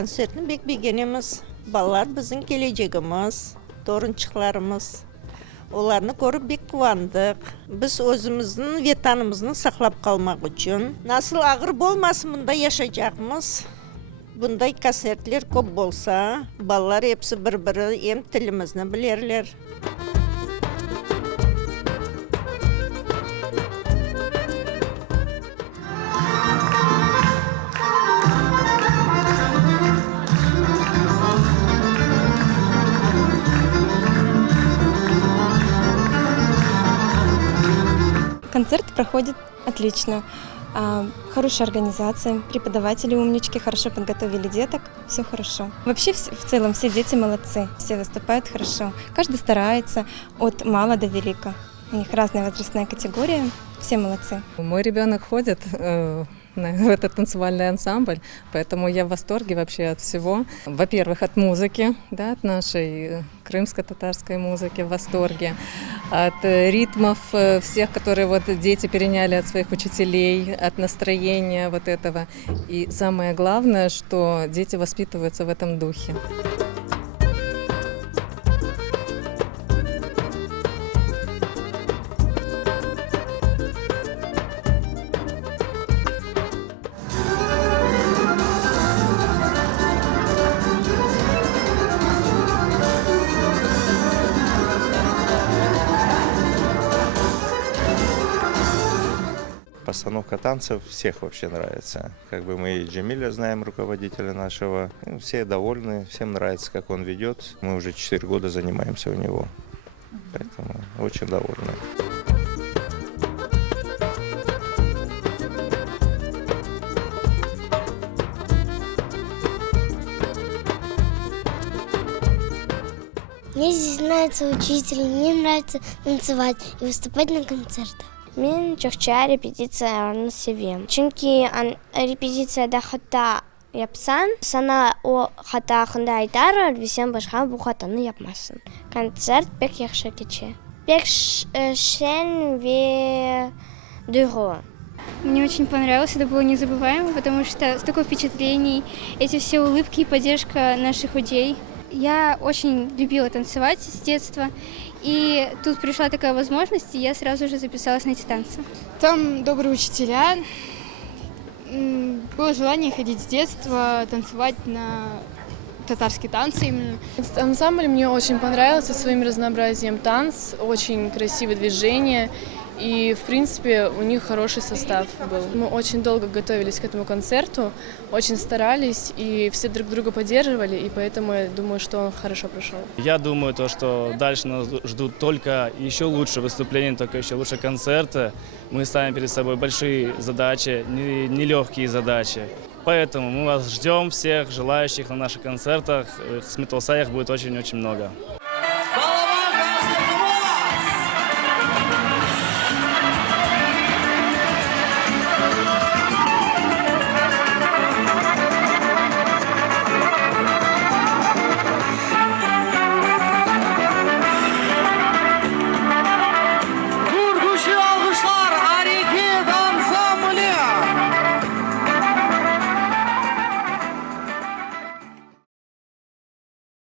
концертni bek beğenemiz. Ballar bizim geleceğimiz, torunçuklarımız. Onlarını görüp bek kıvandık. Biz özümüzün vatanımızın saklap kalmak için nasıl ağır bolmasın bunda yaşayacağımız. Bunday konsertler köp bolsa, ballar hepsi bir-biri hem tilimizni bilerler. Концерт проходит отлично. Хорошая организация, преподаватели умнички, хорошо подготовили деток, все хорошо. Вообще в целом все дети молодцы, все выступают хорошо. Каждый старается от мала до велика. У них разная возрастная категория, все молодцы. Мой ребенок ходит в этот танцевальный ансамбль, поэтому я в восторге вообще от всего. Во-первых, от музыки, да, от нашей крымско-татарской музыки в восторге, от ритмов всех, которые вот дети переняли от своих учителей, от настроения вот этого. И самое главное, что дети воспитываются в этом духе. Постановка танцев всех вообще нравится. Как бы мы и Джемиля знаем, руководителя нашего. Все довольны, всем нравится, как он ведет. Мы уже 4 года занимаемся у него. Поэтому очень довольны. Мне здесь нравится учитель, мне нравится танцевать и выступать на концертах. Мен чокча репетицияларны sevем. Чөнки репетицияда хата япсан, сана о хата хында айтар, бисен башка бу хатаны япмасын. Концерт бек яхшы кече. Бек шен ве дуру. Мне очень понравилось, это было незабываемо, потому что столько впечатлений, эти все улыбки и поддержка наших людей. Я очень любила танцевать с детства, и тут пришла такая возможность, и я сразу же записалась на эти танцы. Там добрые учителя, было желание ходить с детства, танцевать на татарские танцы именно. Ансамбль мне очень понравился своим разнообразием танц, очень красивые движения. И, в принципе, у них хороший состав был. Мы очень долго готовились к этому концерту, очень старались, и все друг друга поддерживали, и поэтому я думаю, что он хорошо прошел. Я думаю, что дальше нас ждут только еще лучше выступления, только еще лучше концерты. Мы ставим перед собой большие задачи, нелегкие задачи. Поэтому мы вас ждем всех желающих на наших концертах. В Сметлосаях будет очень-очень много.